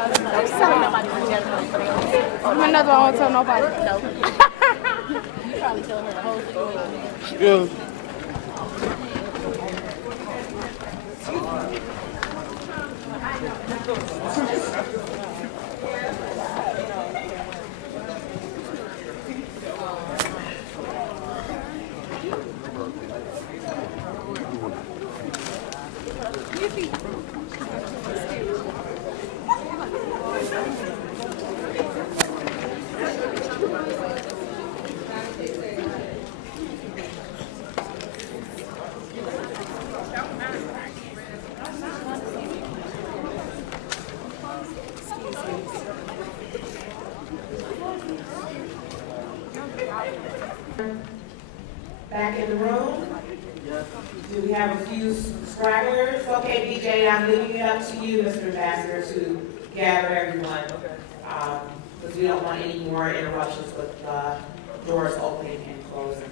I'm not the one to tell nobody. No. You probably telling her the whole story. Yeah. Back in the room? Do we have a few stragglers? Okay, DJ, I'm leaving it up to you, Mr. Ambassador, to gather everyone. Because we don't want any more interruptions with doors opening and closing.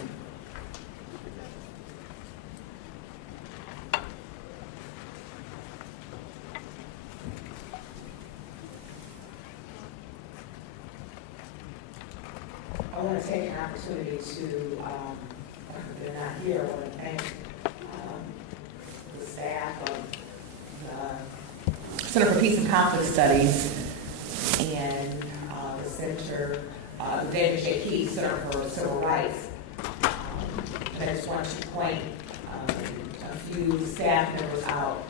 I want to take an opportunity to, they're not here, I want to thank the staff of the Center for Peace and Conflict Studies and the Center, the David J. Key Center for Civil Rights. And I just want to point a few staff members out.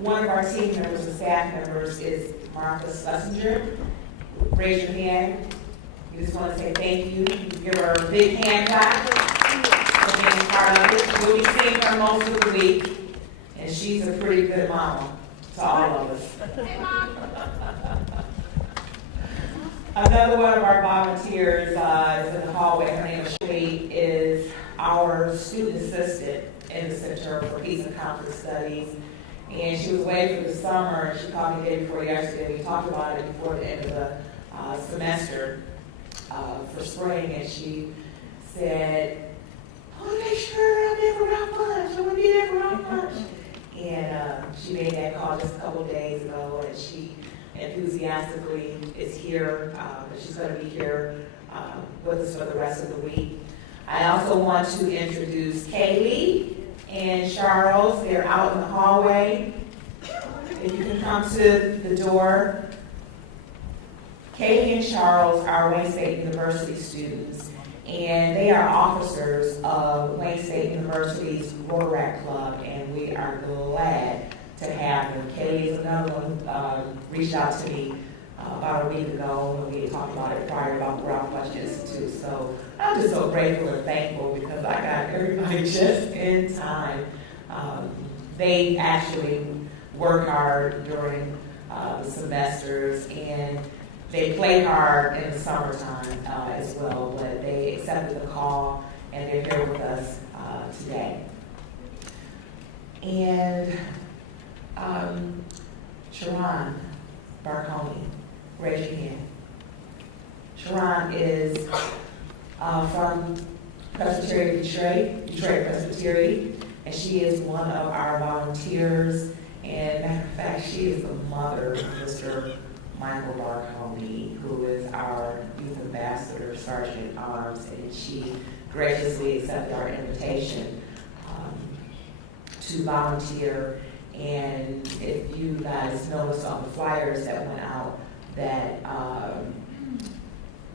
One of our team members and staff members is Martha Schlesinger. Raise your hand. We just want to say thank you. Give her a big hand clap for being part of it. We'll be seeing her most of the week, and she's a pretty good mama to all of us. Hey, Mom. Another one of our volunteers is in the hallway. Her name is Shelly, is our student assistant in the Center for Peace and Conflict Studies. And she was away for the summer, and she called me the day before yesterday. We talked about it before the end of the semester. For spring, and she said, I want to make sure I'm there for round punch. I want to be there for round punch. And she made that call just a couple of days ago, and she enthusiastically is here. She's going to be here with us for the rest of the week. I also want to introduce Kaylee and Charles. They're out in the hallway. If you can come to the door. Kaylee and Charles are Wayne State University students, and they are officers of Wayne State University's Rotaract Club, and we are glad to have them. Kaylee is another one reached out to me about a week ago when we had talked about it prior about the Ralph Bush Institute. So I'm just so grateful and thankful because I got everybody just in time. They actually work hard during the semesters, and they play hard in the summertime as well, but they accepted the call and they're here with us today. And Sharon Barconi, raise your hand. Sharon is from Presbyterian Detroit Presbyterian, and she is one of our volunteers. And matter of fact, she is the mother of Mr. Michael Barconi, who is our youth ambassador, Sergeant at Arms, and she graciously accepted our invitation to volunteer. And if you guys noticed on the flyers that went out that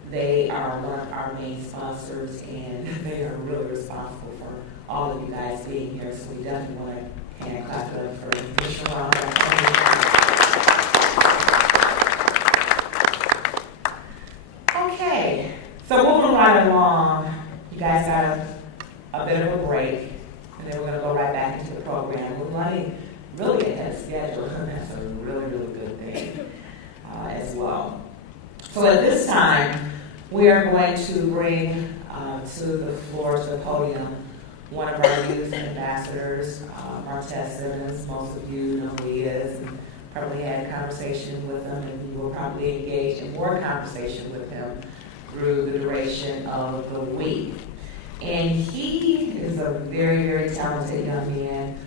they are one of our main sponsors, and they are really responsible for all of you guys being here. So we definitely want to hand clap to them for Sharon. Okay, so moving right along, you guys got a bit of a break, and then we're going to go right back into the program. We're running really ahead of schedule, and that's a really, really good thing as well. So at this time, we are going to bring to the floor, to the podium, one of our youth ambassadors, Martez Simmons. Most of you know who he is, and probably had a conversation with him, and you will probably engage in more conversation with him through the duration of the week. And he is a very, very talented young man.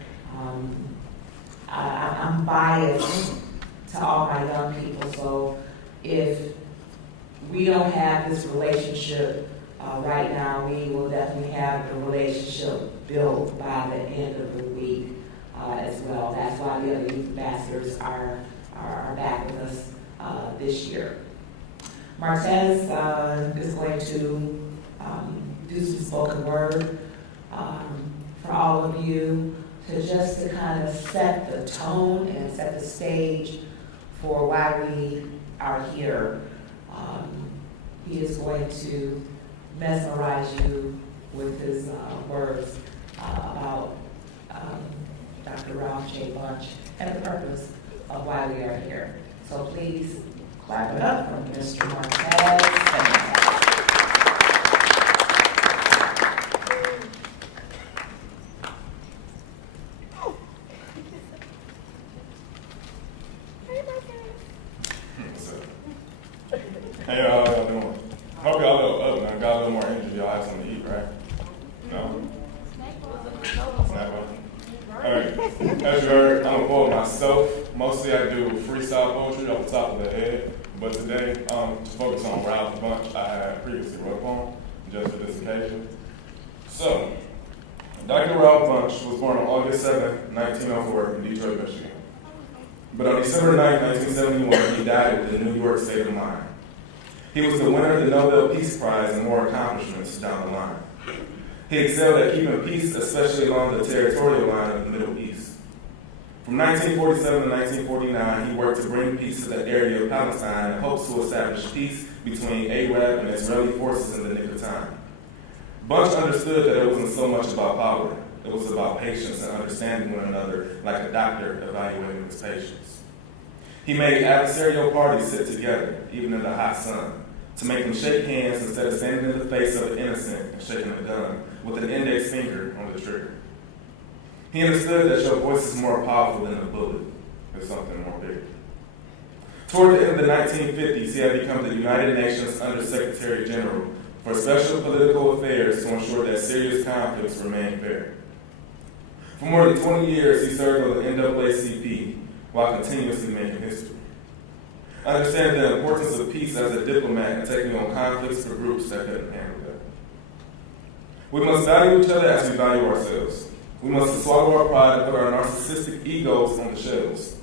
I'm biased to to all my young people. So if we don't have this relationship right now, we will definitely have the relationship built by the end of the week as well. That's why the other youth ambassadors are back with us this year. Martez is going to do some spoken word for all of you to kind of set the tone and set the stage for why we are here. He is going to mesmerize you with his words about Dr. Ralph J. Bunch and the purpose of why we are here. So please clap it up for Mr. Martez. Hey, how y'all doing? Hope y'all a little up now. Got a little more energy. Y'all have something to eat, right? No? Snack bar. Alright. As you heard, I'm a poet myself. Mostly I do freestyle poetry off the top of the head. But today, to focus on Ralph Bunch, I had previously wrote a poem just for this occasion. So, Dr. Ralph Bunch was born on August 7, 1904 in Detroit, Michigan. But on December 9, 1971, he died with a New York state of mind. He was the winner of the Nobel Peace Prize and more accomplishments down the line. He excelled at keeping peace, especially along the territorial line of the Middle East. From 1947 to 1949, he worked to bring peace to the area of Palestine and hopes to establish peace between Arab and Israeli forces in the nick of time. Bunch understood that it wasn't so much about power. It was about patience and understanding one another like a doctor evaluating his patients. He made adversarial parties sit together, even in the hot sun, to make them shake hands instead of standing in the face of the innocent and shaking a gun with an index finger on the trigger. He understood that your voice is more powerful than a bullet. It's something more bigger. Toward the end of the 1950s, he had become the United Nations Under-Secretary General for Special Political Affairs to ensure that serious conflicts remain fair. For more than 20 years, he served on the NAACP while continuously making history. Understand the importance of peace as a diplomat and taking on conflicts for groups that couldn't handle that. We must value each other as we value ourselves. We must swallow our pride and put our narcissistic egos on the shelves.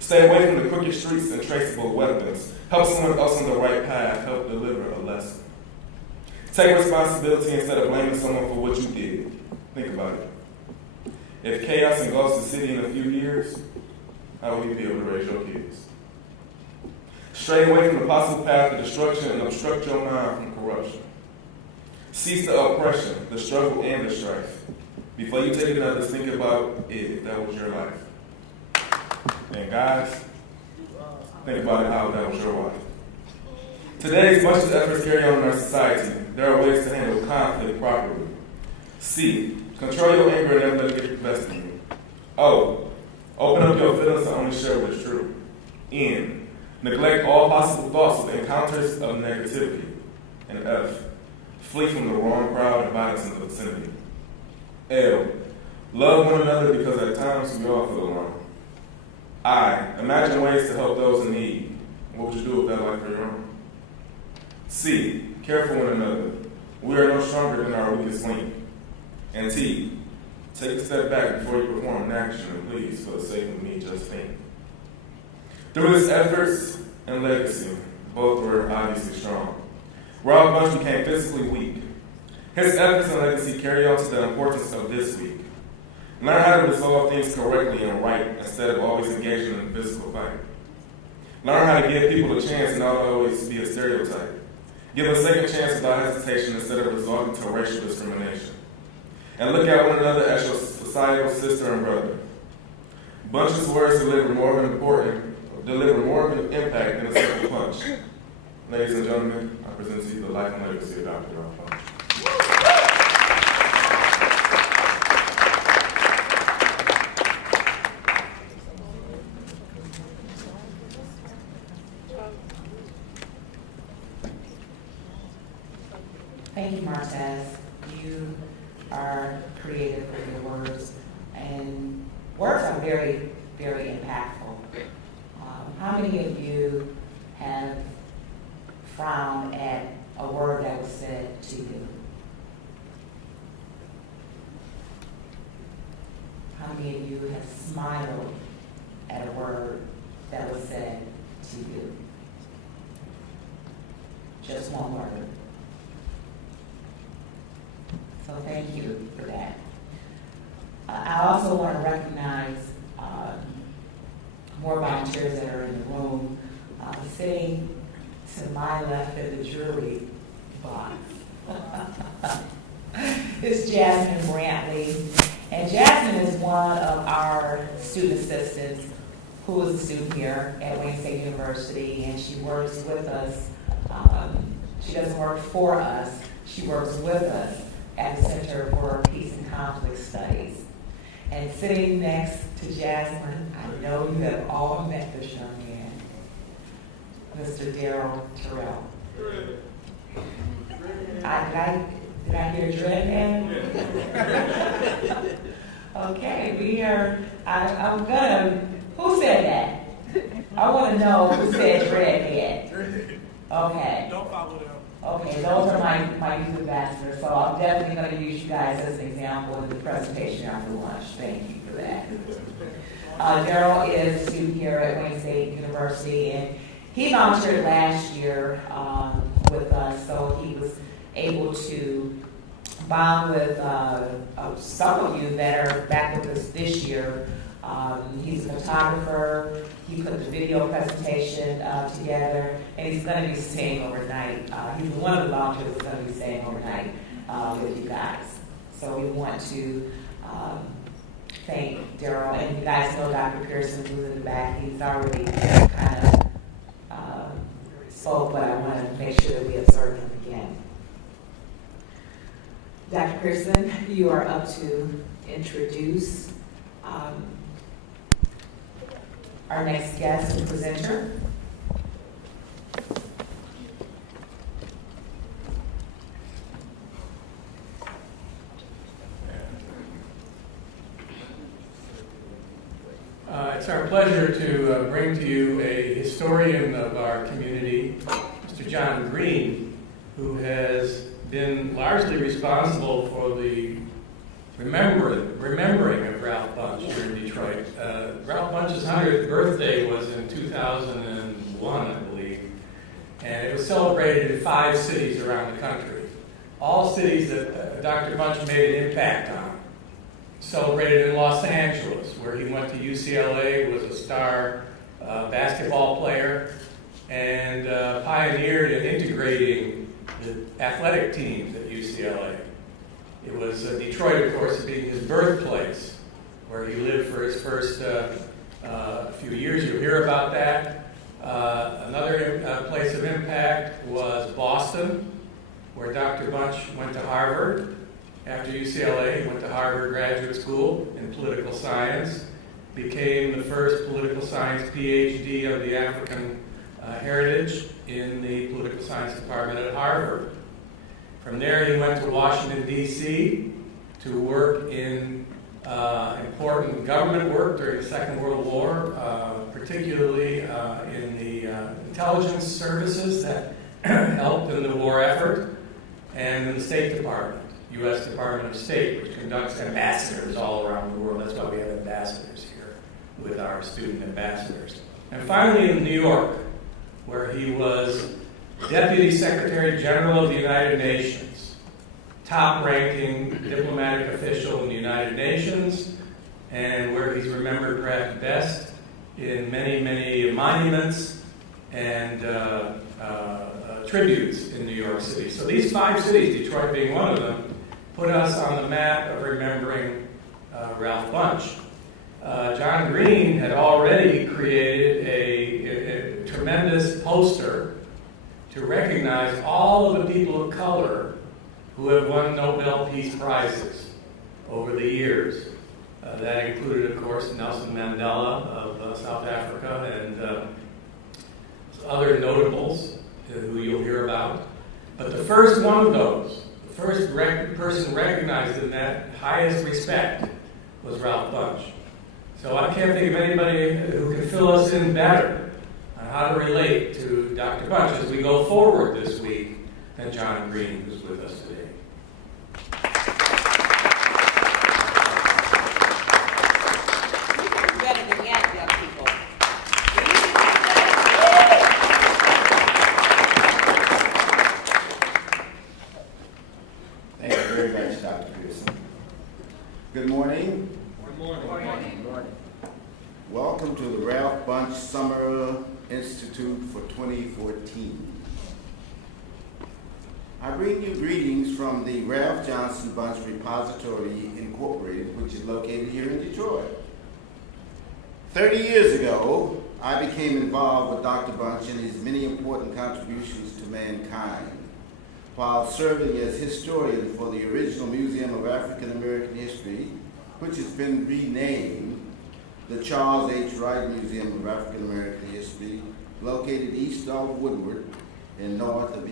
Stay away from the crooked streets and traceable weapons. Help someone else on the right path. Help deliver a lesson. Take responsibility instead of blaming someone for what you did. Think about it. If chaos engulfs the city in a few years, how will you be able to raise your kids? Stray away from the possible path of destruction and obstruct your mind from corruption. Cease the oppression, the struggle, and the strife. Before you take another, think about it if that was your life. And guys, think about it how that was your wife. Today, as much as efforts carry on in our society, there are ways to handle conflict properly. C, control your anger and never let it get the best of you. O, open up your feelings and only share what's true. N, neglect all possible thoughts with encounters of negativity. And F, flee from the wrong crowd and violence in the vicinity. L, love one another because at times we all feel alone. I, imagine ways to help those in need. What would you do with that life for your own? C, care for one another. We are no stronger than our weakest link. And T, take a step back before you perform an action, and please, for the sake of me, just think. Through his efforts and legacy, both were obviously strong. Ralph Bunch became physically weak. His efforts and legacy carry on to the importance of this week. Learn how to resolve things correctly and right instead of always engaging in a physical fight. Learn how to give people a chance and not always be a stereotype. Give a second chance without hesitation instead of resorting to racial discrimination. And look at one another as your societal sister and brother. Bunch's words deliver more of an impact than a simple punch. Ladies and gentlemen, I present to you the life and legacy of Dr. Ralph Bunch. Thank you, Martez. You are creative with your words, and words are very, very impactful. How how many of you have frowned at a word that was said to you? How many of you have smiled at a word that was said to you? Just one word. So thank you for that. I also want to recognize more volunteers that are in the room. Sitting to my left in the jury box is Jasmine Brantley. And Jasmine is one of our student assistants who is a student here at Wayne State University, and she works with us. She doesn't work for us, she works with us at the Center for Peace and Conflict Studies. And sitting next to Jasmine, I know you have all met this young man, Mr. Daryl Terrell. Did I hear dread man? Okay, we are, I'm gonna, who said that? I want to know who said dread man. Okay. Don't follow them. Okay, those are my youth ambassadors, so I'm definitely going to use you guys as an example in the presentation after lunch. Thank you for that. Daryl is a student here at Wayne State University, and he volunteered last year with us, so he was able to bond with some of you that are back with us this year. He's a photographer. He put the video presentation together, and he's going to be staying overnight. He's one of the volunteers that's going to be staying overnight with you guys. So we want to thank Daryl, and you guys know Dr. Pearson, who's in the back. He's already kind of spoke, but I want to make sure that we observe him again. Dr. Pearson, you are up to introduce our next guest and presenter. It's our pleasure to bring to you a historian of our community, Mr. John Green, who has been largely responsible for the remembering of Ralph Bunche here in Detroit. Ralph Bunche's 100th birthday was in 2001, I believe, and it was celebrated in 5 cities around the country. All cities that Dr. Bunche made an impact on. Celebrated in Los Angeles, where he went to UCLA, was a star basketball player, and pioneered in integrating the athletic teams at UCLA. It was Detroit, of course, being his birthplace, where he lived for his first few years. You'll hear about that. Another place of impact was Boston, where Dr. Bunche went to Harvard. After UCLA, he went to Harvard Graduate School in political science, became the first political science PhD of the African heritage in the political science department at Harvard. From there, he went to Washington, D.C. to work in important government work during the Second World War, particularly in the intelligence services that helped in the war effort, and in the State Department, U.S. Department of State, which conducts ambassadors all around the world. That's why we have ambassadors here with our student ambassadors. And finally in New York, where he was Deputy Secretary General of the United Nations, top-ranking diplomatic official in the United Nations, and where he's remembered perhaps best in many, many monuments and tributes in New York City. So these 5 cities, Detroit being one of them, put us on the map of remembering Ralph Bunche. John Green had already created a tremendous poster to recognize all of the people of color who have won Nobel Peace Prizes over the years. That included, of course, Nelson Mandela of South Africa and other notables who you'll hear about. But the first one of those, the first person recognized in that highest respect was Ralph Bunche. So I can't think of anybody who can fill us in better on how to relate to Dr. Bunch as we go forward this week than John Green, who's with us today. Better than that, young people. Thank you very much, Dr. Pearson. Good morning. Good morning. Welcome to the Ralph Bunche Summer Institute for 2014. I bring you greetings from the Ralph Johnson Bunche Repository Incorporated, which is located here in Detroit. 30 years ago, I became involved with Dr. Bunche and his many important contributions to mankind, while serving as historian for the original Museum of African American History, which has been renamed the Charles H. Wright Museum of African American History, located east of Woodward and north of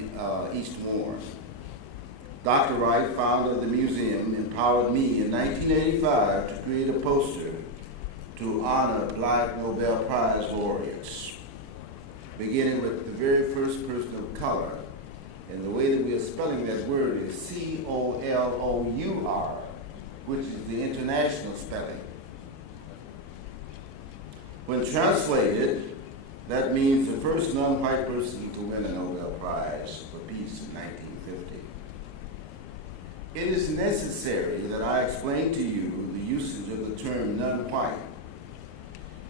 East Warren. Dr. Wright, founder of the museum, empowered me in 1985 to create a poster to honor Black Nobel Prize laureates, beginning with the very first person of color. And the way that we are spelling that word is C-O-L-O-U-R, which is the international spelling. When translated, that means the first non-white person to win a Nobel Prize for Peace in 1950. It is necessary that I explain to you the usage of the term non-white,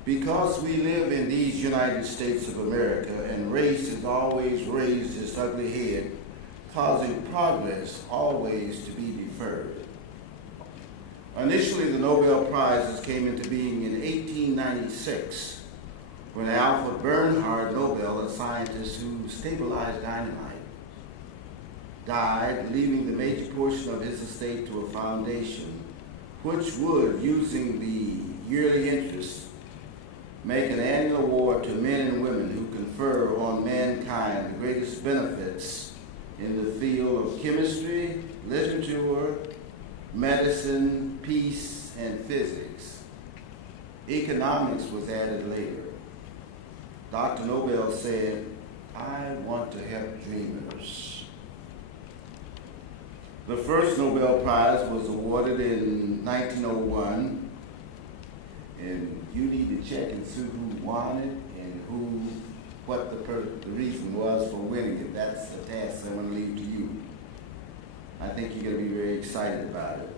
because we live in these United States of America and race has always raised its ugly head, causing progress always to be deferred. Initially, the Nobel Prizes came into being in 1896 when Alfred Bernhard Nobel, a scientist who stabilized dynamite, died, leaving the major portion of his estate to a foundation, which would, using the yearly interest, make an annual award to men and women who confer on mankind the greatest benefits in the field of chemistry, literature, medicine, peace, and physics. Economics was added later. Dr. Nobel said, "I want to help dreamers." The first Nobel Prize was awarded in 1901, and you need to check and see who won it and what the reason was for winning it. That's a task I want to leave to you. I think you're going to be very excited about it.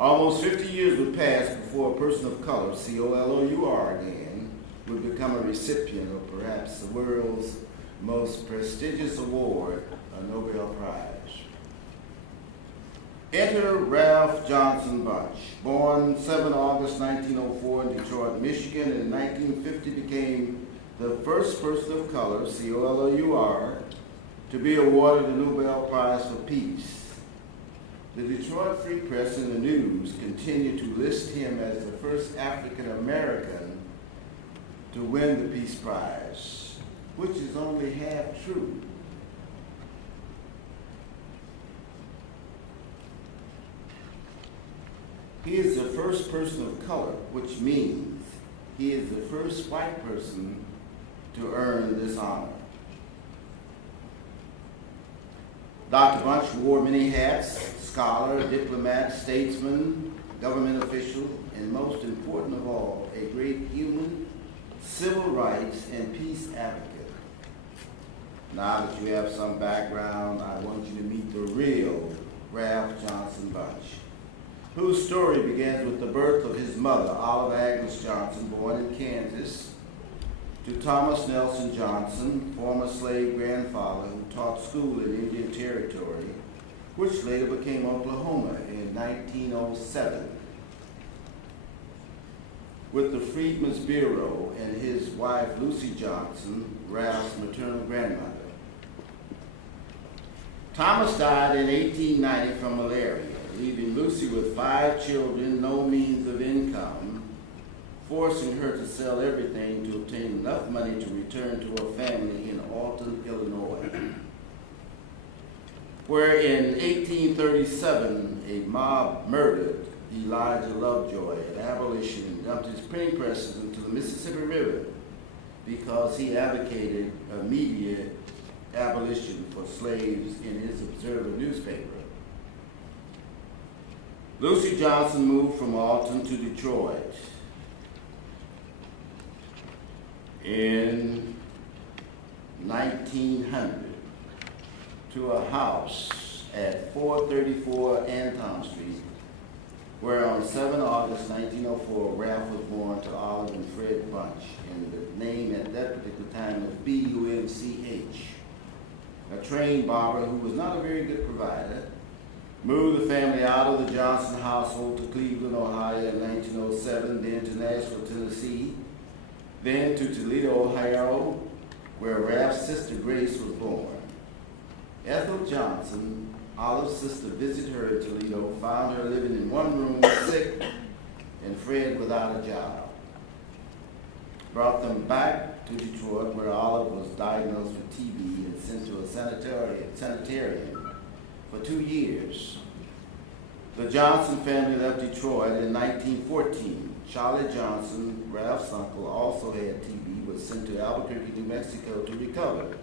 Almost 50 years would pass before a person of color, C-O-L-O-U-R again, would become a recipient of perhaps the world's most prestigious award, a Nobel Prize. Enter Ralph Johnson Bunche, born 7 August 1904 in Detroit, Michigan, and in 1950 became the first person of color, C-O-L-O-U-R, to be awarded the Nobel Prize for Peace. The Detroit Free Press and the news continue to list him as the first African American to win the Peace Prize, which is only half true. He is the first person of color, which means he is the first white person to earn this honor. Dr. Bunche wore many hats: scholar, diplomat, statesman, government official, and most important of all, a great human, civil rights, and peace advocate. Now that you have some background, I want you to meet the real Ralph Johnson Bunche, whose story begins with the birth of his mother, Olive Agnes Johnson, born in Kansas, to Thomas Nelson Johnson, former slave grandfather who taught school in Indian Territory, which later became Oklahoma in 1907, with the Freedmen's Bureau and his wife, Lucy Johnson, Ralph's maternal grandmother. Thomas died in 1890 from malaria, leaving Lucy with 5 children, no means of income, forcing her to sell everything to obtain enough money to return to her family in Alton, Illinois, where in 1837 a mob murdered Elijah Lovejoy, an abolition, and dumped his printing presses into the Mississippi River, because he advocated immediate abolition for slaves in his Observer newspaper. Lucy Johnson moved from Alton to Detroit in 1900 to a house at 434 Anton Street, where on 7 August 1904, Ralph was born to Olive and Fred Bunch, and the name at that particular time was B-U-M-C-H. A trained barber who was not a very good provider, moved the family out of the Johnson household to Cleveland, Ohio in 1907, then to Nashville, Tennessee, then to Toledo, Ohio, where Ralph's sister Grace was born. Ethel Johnson, Olive's sister, visited her in Toledo, found her living in one room, sick, and Fred without a job. Brought them back to Detroit, where Olive was diagnosed with TB and sent to a sanitarium for 2 years. The Johnson family left Detroit in 1914. Charlie Johnson, Ralph's uncle, also had TB, was sent to Albuquerque, New Mexico to recover.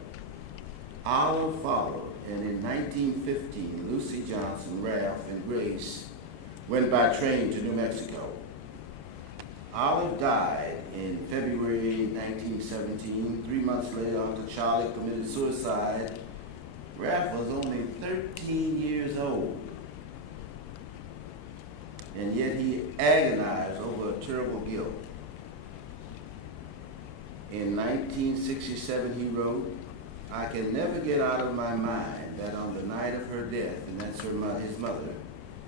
Olive followed, and in 1915, Lucy Johnson, Ralph, and Grace went by train to New Mexico. Olive died in February 1917. 3 months later, Uncle Charlie committed suicide. Ralph was only 13 years old, and yet he agonized over a terrible guilt. In 1967, he wrote, "I can never get out of my mind that on the night of her death," and that's his mother,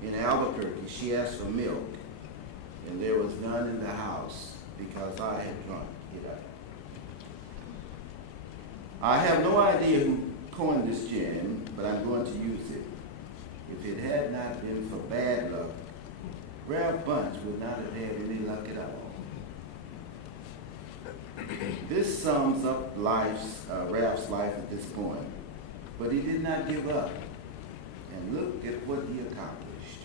in Albuquerque, she asked for milk, and there was none in the house because I had drunk it up. I have no idea who coined this gem, but I'm going to use it. If it had not been for bad luck, Ralph Bunch would not have had any luck at all. This sums up Ralph's life at this point, but he did not give up. And look at what he accomplished.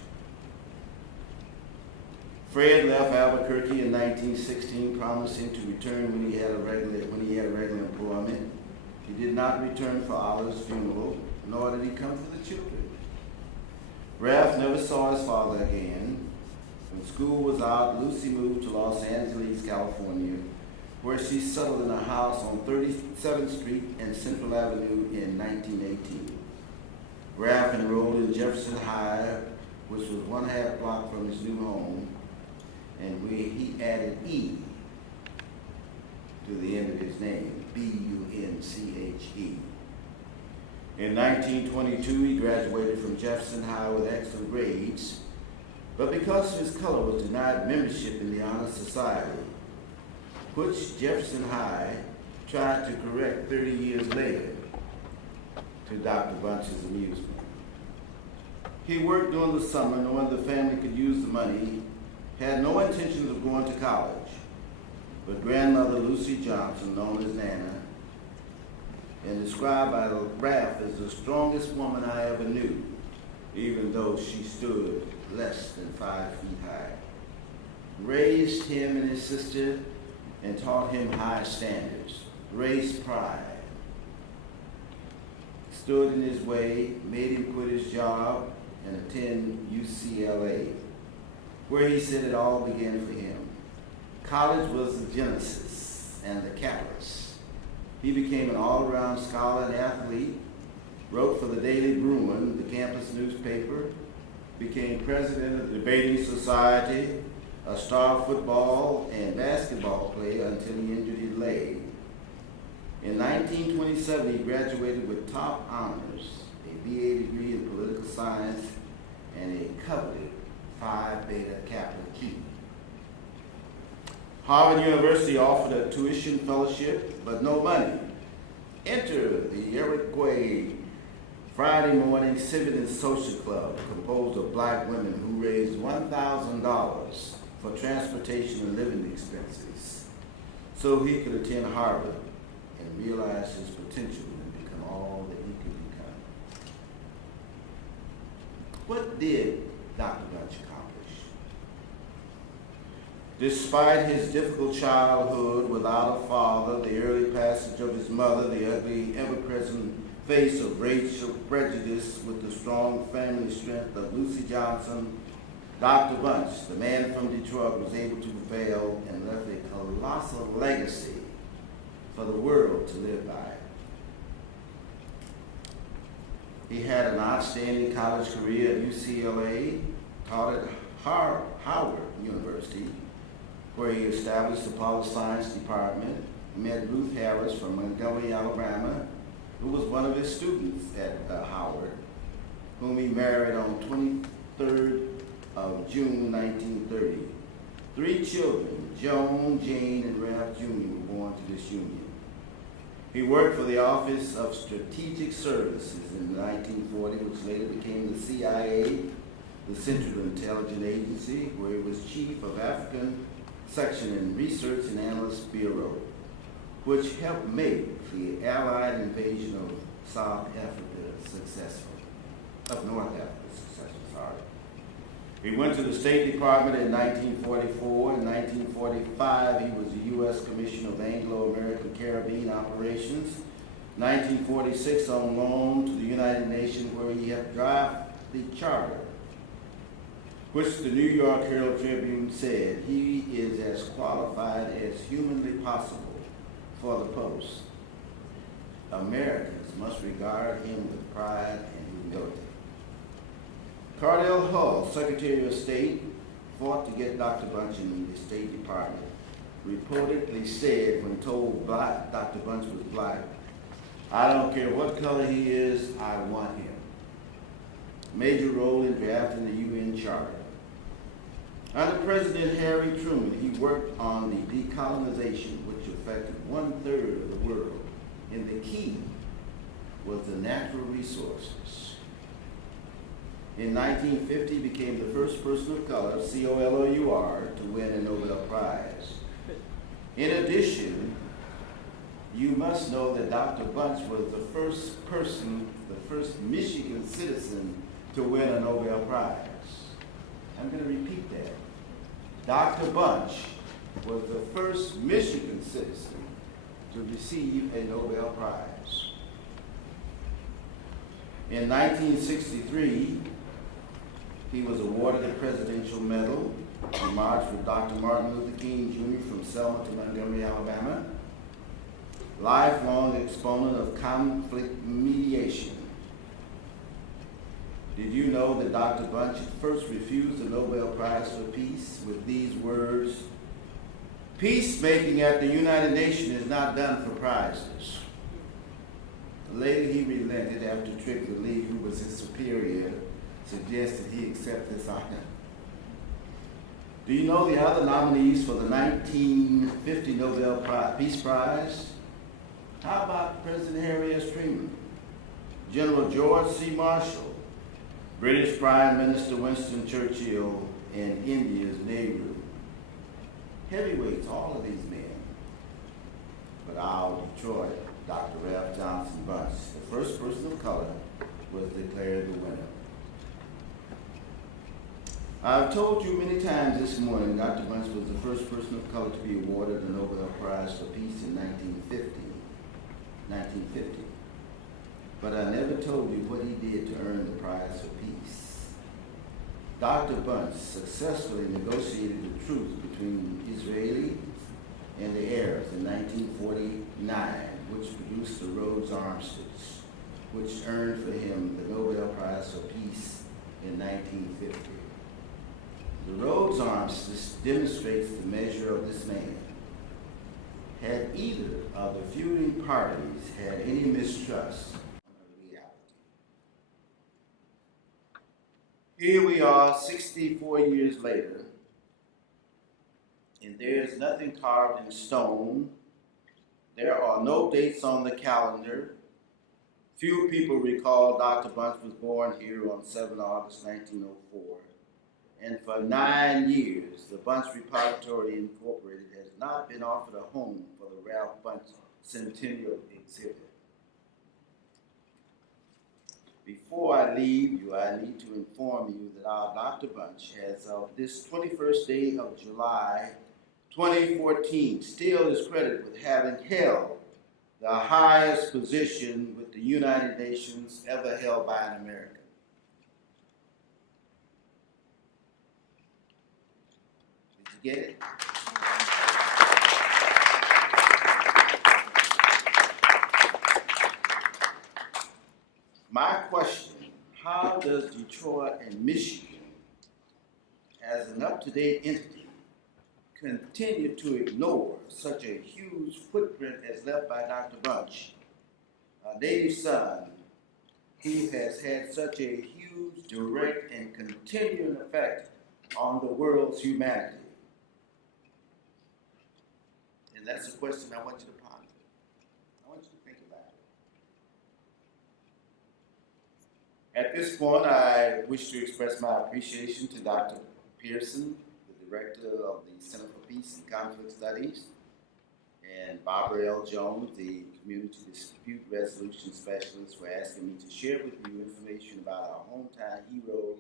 Fred left Albuquerque in 1916, promising to return when he had a regular employment. He did not return for Olive's funeral, nor did he come for the children. Ralph never saw his father again. When school was out, Lucy moved to Los Angeles, California, where she settled in a house on 37th Street and Central Avenue in 1918. Ralph enrolled in Jefferson High, which was 1/2 block from his new home, and where he added E to the end of his name, B-U-N-C-H-E. In 1922, he graduated from Jefferson High with excellent grades, but because of his color was denied membership in the Honor Society, which Jefferson High tried to correct 30 years later to Dr. Bunch's amusement. He worked during the summer knowing the family could use the money, had no intention of going to college, but grandmother Lucy Johnson, known as Nana, and described by Ralph as the strongest woman I ever knew, even though she stood less than 5 feet high, raised him and his sister and taught him high standards, raised pride, stood in his way, made him quit his job and attend UCLA, where he said it all began for him. College was the genesis and the catalyst. He became an all-around scholar and athlete, wrote for the Daily Bruin, the campus newspaper, became president of the debating society, a star football and basketball player until he injured his leg. In 1927, he graduated with top honors, a BA degree in political science, and a coveted Phi Beta Kappa key. Harvard University offered a tuition fellowship, but no money. Enter the Eric Way Friday morning civic and social club composed of black women who raised $1,000 for transportation and living expenses so he could attend Harvard and realize his potential and become all that he could become. What did Dr. Bunch accomplish? Despite his difficult childhood without a father, the early passage of his mother, the ugly, ever-present face of racial prejudice with the strong family strength of Lucy Johnson, Dr. Bunch, the man from Detroit, was able to prevail and left a colossal legacy for the world to live by. He had an outstanding college career at UCLA, taught at Howard University, where he established the Poli Science Department, met Ruth Harris from Montgomery, Alabama, who was one of his students at Howard, whom he married on 23rd of June 1930. 3 children, Joan, Jane, and Ralph Jr. were born to this union. He worked for the Office of Strategic Services in 1940, which later became the CIA, the Central Intelligence Agency, where he was chief of African Section in Research and Analyst Bureau, which helped make the Allied invasion of South Africa successful, of North Africa successful, sorry. He went to the State Department in 1944. In 1945, he was the U.S. Commissioner of Anglo-American Caribbean Operations. 1946, on loan to the United Nations, where he helped draft the charter, which the New York Herald Tribune said he is as qualified as humanly possible for the post. Americans must regard him with pride and humility. Cardell Hull, Secretary of State, fought to get Dr. Bunch in the State Department. Reportedly said when told Dr. Bunch was black, "I don't care what color he is, I want him." Major role in drafting the UN Charter. Under President Harry Truman, he worked on the decolonization, which affected 1/3 of the world, and the key was the natural resources. In 1950, he became the first person of color, C-O-L-O-U-R, to win a Nobel Prize. In addition, you must know that Dr. Bunch was the first person, the first Michigan citizen to win a Nobel Prize. I'm going to repeat that. Dr. Bunch was the first Michigan citizen to receive a Nobel Prize. In 1963, he was awarded the Presidential Medal. He marched with Dr. Martin Luther King Jr. from Selma to Montgomery, Alabama. Lifelong exponent of conflict mediation. Did you know that Dr. Bunch first refused the Nobel Prize for Peace with these words? "Peacemaking at the United Nations is not done for prizes." Later he relented after Trigger Lee, who was his superior, suggested he accept this honor. Do you know the other nominees for the 1950 Nobel Peace Prize? How about President Harry S. Truman, General George C. Marshall, British Prime Minister Winston Churchill, and India's Nehru? Heavyweights, all of these men. But our Detroit, Dr. Ralph Johnson Bunch, the first person of color, was declared the winner. I've told you many times this morning, Dr. Bunch was the first person of color to be awarded the Nobel Prize for Peace in 1950. But I never told you what he did to earn the prize for peace. Dr. Bunch successfully negotiated the truce between Israelis and the Arabs in 1949, which produced the Rhodes Armistice, which earned for him the Nobel Prize for Peace in 1950. The Rhodes Armistice demonstrates the measure of this man. Had either of the feuding parties had any mistrust of reality. Here we are 64 years later, and there is nothing carved in stone. There are no dates on the calendar. Few people recall Dr. Bunch was born here on 7 August 1904. And for 9 years, the Bunch Repository Incorporated has not been offered a home for the Ralph Bunch Centennial exhibit. Before I leave you, I need to inform you that our Dr. Bunch, as of this 21st day of July 2014 still is credited with having held the highest position with the United Nations ever held by an American. Did you get it? My question, how does Detroit and Michigan, as an up-to-date entity, continue to ignore such a huge footprint as left by Dr. Bunch, a native son who has had such a huge, direct, and continuing effect on the world's humanity? And that's a question I want you to ponder. I want you to think about it. At this point, I wish to express my appreciation to Dr. Pearson, the Director of the Center for Peace and Conflict Studies, and Barbara L. Jones, the Community Dispute Resolution Specialist, for asking me to share with you information about our hometown hero,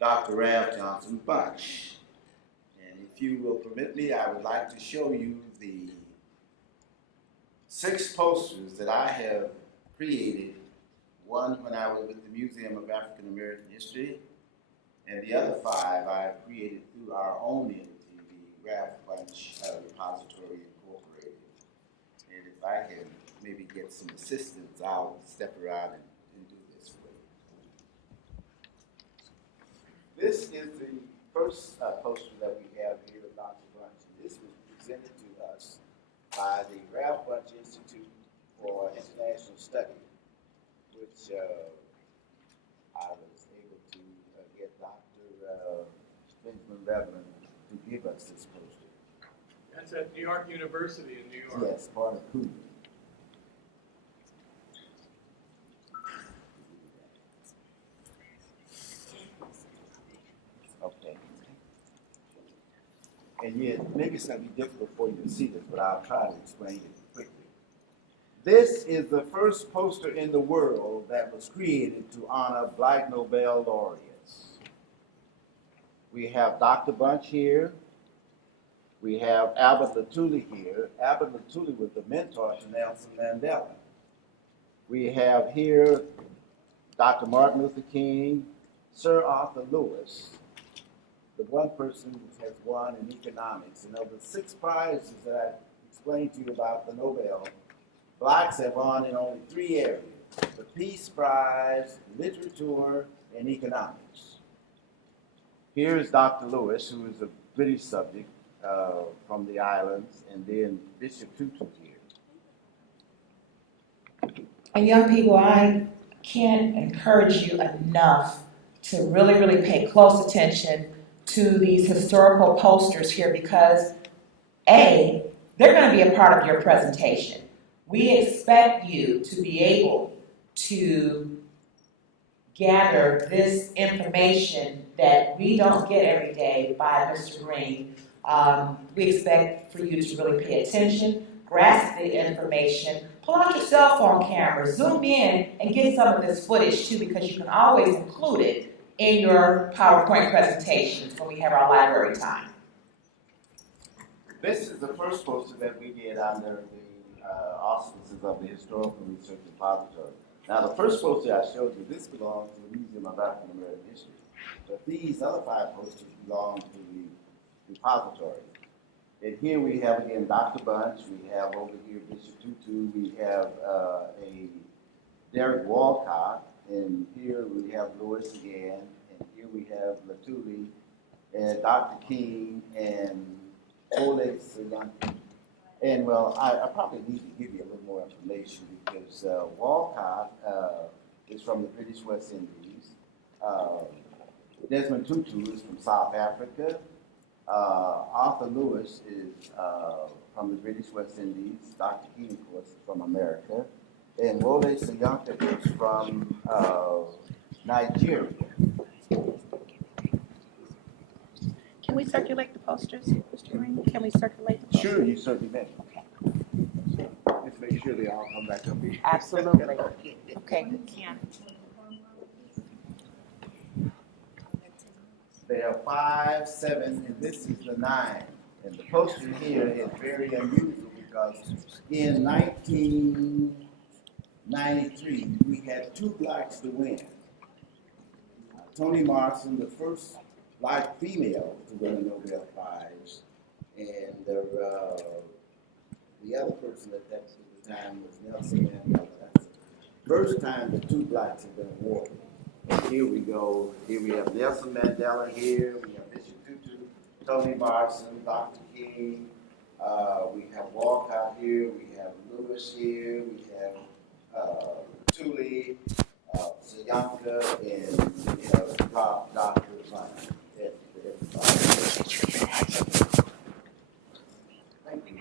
Dr. Ralph Johnson Bunch. And if you will permit me, I would like to show you the 6 posters that I have created, one when I was with the Museum of African American History, and the other 5 I created through our own entity, the Ralph Bunch Repository Incorporated. And if I can maybe get some assistance, I'll step around and do this for you. This is the first poster that we have here of Dr. Bunch. This was presented to us by the Ralph Bunch Institute for International Study, which I was able to get Dr. Benjamin Redmond to give us this poster. That's at New York University in New York. Yes, part of Cooley. Okay. And yeah, maybe it's going to be difficult for you to see this, but I'll try to explain it quickly. This is the first poster in the world that was created to honor Black Nobel laureates. We have Dr. Bunch here. We have Albert Lutuli here. Albert Lutuli was the mentor to Nelson Mandela. We have here Dr. Martin Luther King, Sir Arthur Lewis, the one person who has won in economics. And of the 6 prizes that I explained to you about the Nobel, Blacks have won in only 3 areas: the Peace Prize, literature, and economics. Here is Dr. Lewis, who is a British subject from the islands, and then Bishop Tutu's here. And young people, I can't encourage you enough to really, really pay close attention to these historical posters here because, A, they're going to be a part of your presentation. We expect you to be able to gather this information that we don't get every day by Mr. Green. We expect for you to really pay attention, grasp the information, pull out your cell phone camera, zoom in, and get some of this footage too, because you can always include it in your PowerPoint presentations when we have our library time. This is the first poster that we did under the auspices of the Historical Research Repository. Now, the first poster I showed you, this belongs to the Museum of African American History. But these other 5 posters belong to the repository. And here we have again Dr. Bunch, we have over here Bishop Tutu, we have a Derek Walcott, and here we have Lewis again, and here we have Latuli, and Dr. King, and Ole Soyuncu. And well, I probably need to give you a little more information because Walcott is from the British West Indies. Desmond Tutu is from South Africa. Arthur Lewis is from the British West Indies. Dr. King, of course, is from America. And Wole Soyuncu is from Nigeria. Can we circulate the posters, Mr. Green? Can we circulate the posters? Sure, you certainly may. Okay. Let's make sure they all come back up here. Absolutely. Okay. They are 5, 7, and this is the 9. And the poster here is very unusual because in 1993, we had two blacks to win. Toni Morrison, the first black female to win a Nobel Prize, and the other person at that time was Nelson Mandela. That's the first time that two blacks have been awarded. And here we go. Here we have Nelson Mandela here. We have Bishop Tutu, Toni Morrison, Dr. King. We have Walcott here. We have Lewis here. We have Thule, Sayanka, and we have Dr. Ryan. Thank you.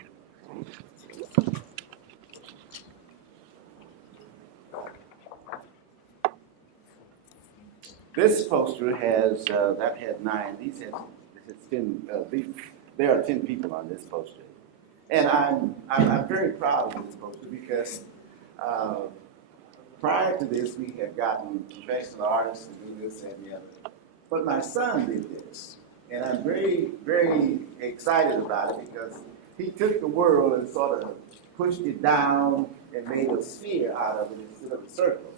This poster has, that had 9, these has 10, there are 10 people on this poster. And I'm very proud of this poster because prior to this, we had gotten professional artists to do this and the other. But my son did this. And I'm very, very excited about it because he took the world and sort of pushed it down and made a sphere out of it instead of a circle.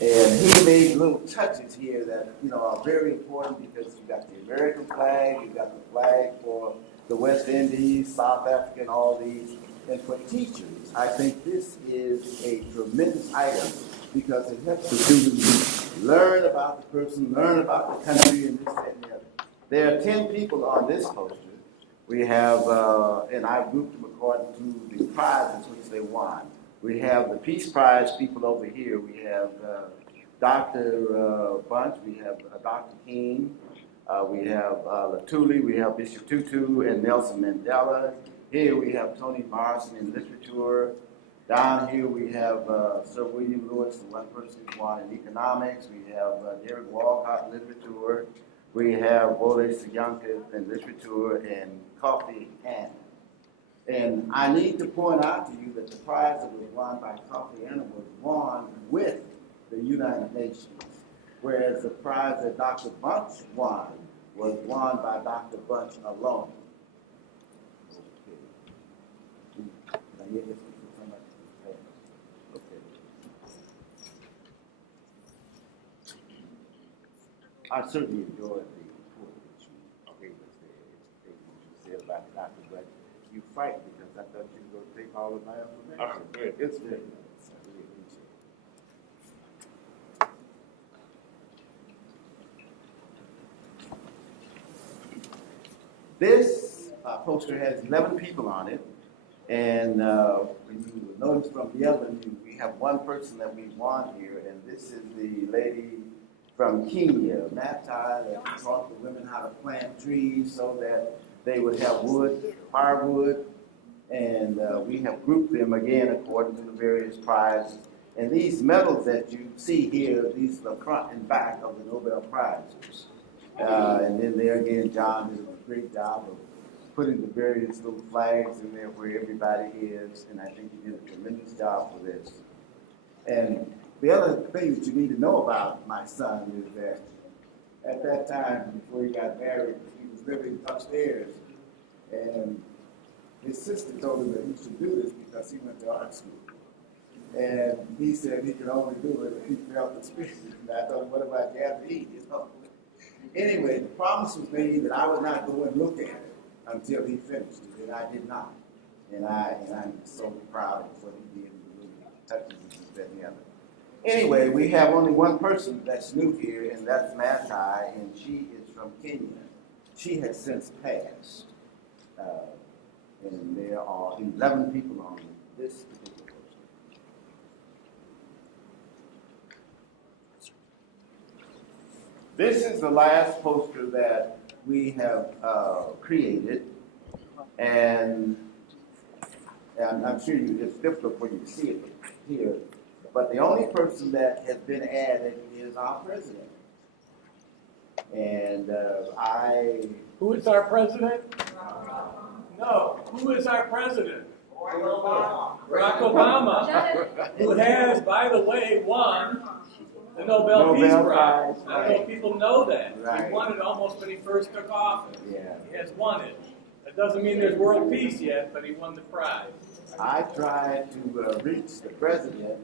And he made little touches here that, are very important because you've got the American flag, you've got the flag for the West Indies, South Africa, and all these. And for teachers, I think this is a tremendous item because it helps the students learn about the person, learn about the country, and this, that, and the other. There are 10 people on this poster. We have, and I've grouped them according to the prizes which they won. We have the Peace Prize people over here. We have Dr. Bunch. We have Dr. King. We have Latuli. We have Bishop Tutu and Nelson Mandela. Here we have Toni Morrison in literature. Down here we have Sir William Lewis, the one person who won in economics. We have Derek Walcott in literature. We have Wole Soyinka in literature and Kofi Annan. And I need to point out to you that the prize that was won by Kofi Annan was won with the United Nations, whereas the prize that Dr. Bunch won was won by Dr. Bunch alone. Okay. I certainly enjoyed the report that you gave us there. Things that you said about the doctor, but you fight because I thought you were going to take all of my information. Good. It's very nice. I really appreciate it. This poster has 11 people on it, and when you notice from the other, we have one person that we want here, and this is the lady from Kenya, Matai, that taught the women how to plant trees so that they would have wood, firewood, and we have grouped them again according to the various prizes. And these medals that you see here, these are the front and back of the Nobel Prizes. And then there again, John did a great job of putting the various little flags in there where everybody is, and I think he did a tremendous job for this. And the other thing that you need to know about my son is that at that time, before he got married, he was living upstairs, and his sister told him that he should do this because he went to art school. And he said he could only do it if he felt the spirit. And I told him, what about you have to eat? Anyway, the promise was made that I would not go and look at it until he finished it, and I did not. And I'm so proud of what he did, and really touches this and the other. Anyway, we have only one person that's new here, and that's Matai, and she is from Kenya. She has since passed. And there are 11 people on this particular poster. This is the last poster that we have created, and I'm sure it's difficult for you to see it here, but the only person that has been added is our president. And Who is our president? No. Who is our president? Barack Obama, who has, by the way, won the Nobel Peace Prize. I don't know if people know that. Right. He won it almost when he first took office. Yeah. He has won it. That doesn't mean there's world peace yet, but he won the prize. I tried to reach the president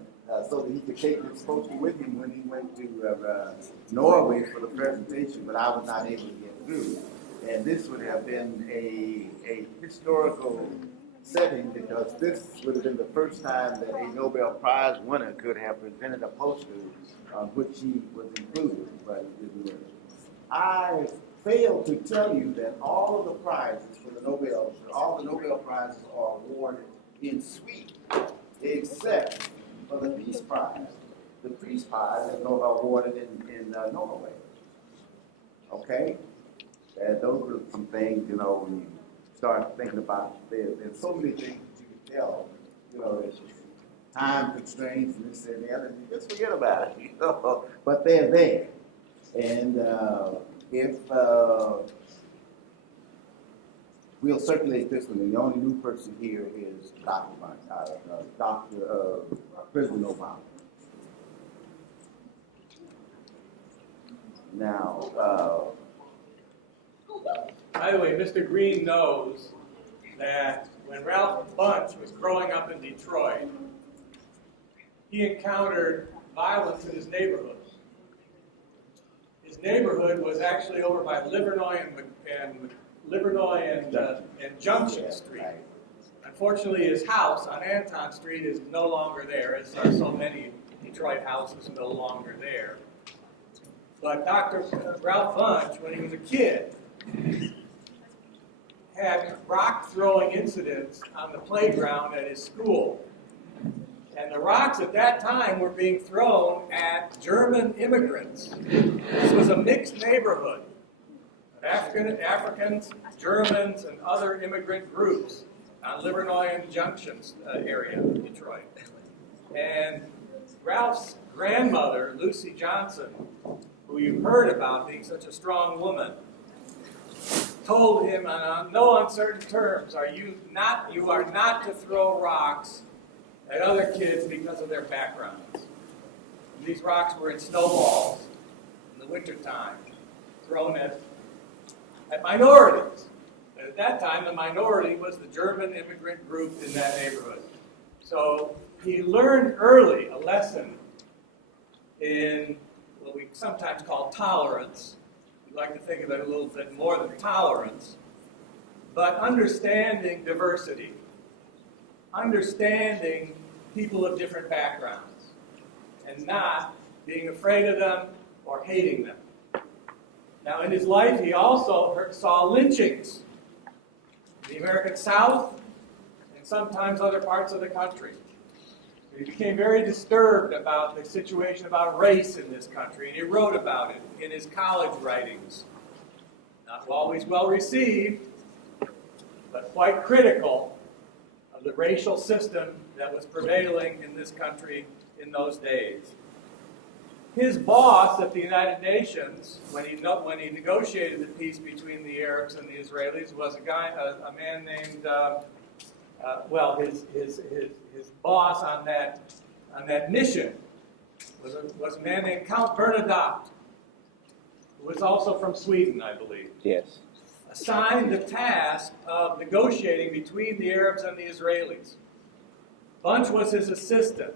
so that he could take this poster with him when he went to Norway for the presentation, but I was not able to get through. And this would have been a historical setting because this would have been the first time that a Nobel Prize winner could have presented a poster on which he was included, but it didn't work. I failed to tell you that all of the prizes for all the Nobel Prizes are awarded in Sweden, except for the Peace Prize. The Peace Prize is awarded in Norway. Okay? Those are some things, you know, when you start thinking about, there's so many things that you can tell, you know, there's just time constraints and this and the other, and you just forget about it, you know, but they're there. And if we'll circulate this one, and the only new person here is President Obama. Now, By the way, Mr. Green knows that when Ralph Bunche was growing up in Detroit, he encountered violence in his neighborhood. His neighborhood was actually over by Livernois and Junction Street. Unfortunately, his house on Anton Street is no longer there, as are so many Detroit houses no longer there. But Dr. Ralph Bunche, when he was a kid, had rock-throwing incidents on the playground at his school. And the rocks at that time were being thrown at German immigrants. This was a mixed neighborhood of Africans, Germans, and other immigrant groups on Livernois and Junction area of Detroit. And Ralph's grandmother, Lucy Johnson, who you heard about being such a strong woman, told him on no uncertain terms, you are not to throw rocks at other kids because of their backgrounds. These rocks were in snowballs in the wintertime, thrown at minorities. And at that time, the minority was the German immigrant group in that neighborhood. So he learned early a lesson in what we sometimes call tolerance. We like to think of it a little bit more than tolerance, but understanding diversity, understanding people of different backgrounds, and not being afraid of them or hating them. Now, in his life, he also saw lynchings in the American South and sometimes other parts of the country. He became very disturbed about the situation about race in this country, and he wrote about it in his college writings. Not always well received, but quite critical of the racial system that was prevailing in this country in those days. His boss at the United Nations, when he negotiated the peace between the Arabs and the Israelis, was a man named his boss on that mission was a man named Count Bernadotte, who was also from Sweden, I believe. yes. Assigned the task of negotiating between the Arabs and the Israelis. Bunche was his assistant.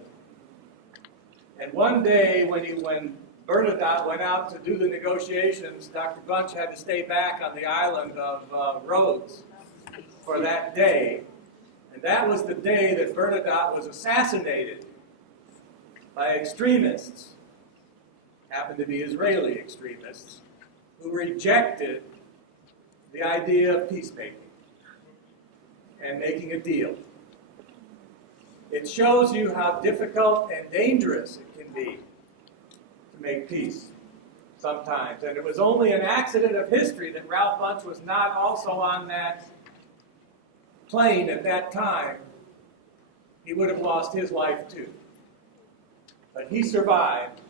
And one day when Bernadotte went out to do the negotiations, Dr. Bunche had to stay back on the island of Rhodes for that day. And that was the day that Bernadotte was assassinated by extremists, happened to be Israeli extremists, who rejected the idea of peacemaking and making a deal. It shows you how difficult and dangerous it can be to make peace sometimes. And it was only an accident of history that Ralph Bunche was not also on that plane at that time. He would have lost his life too. But he survived.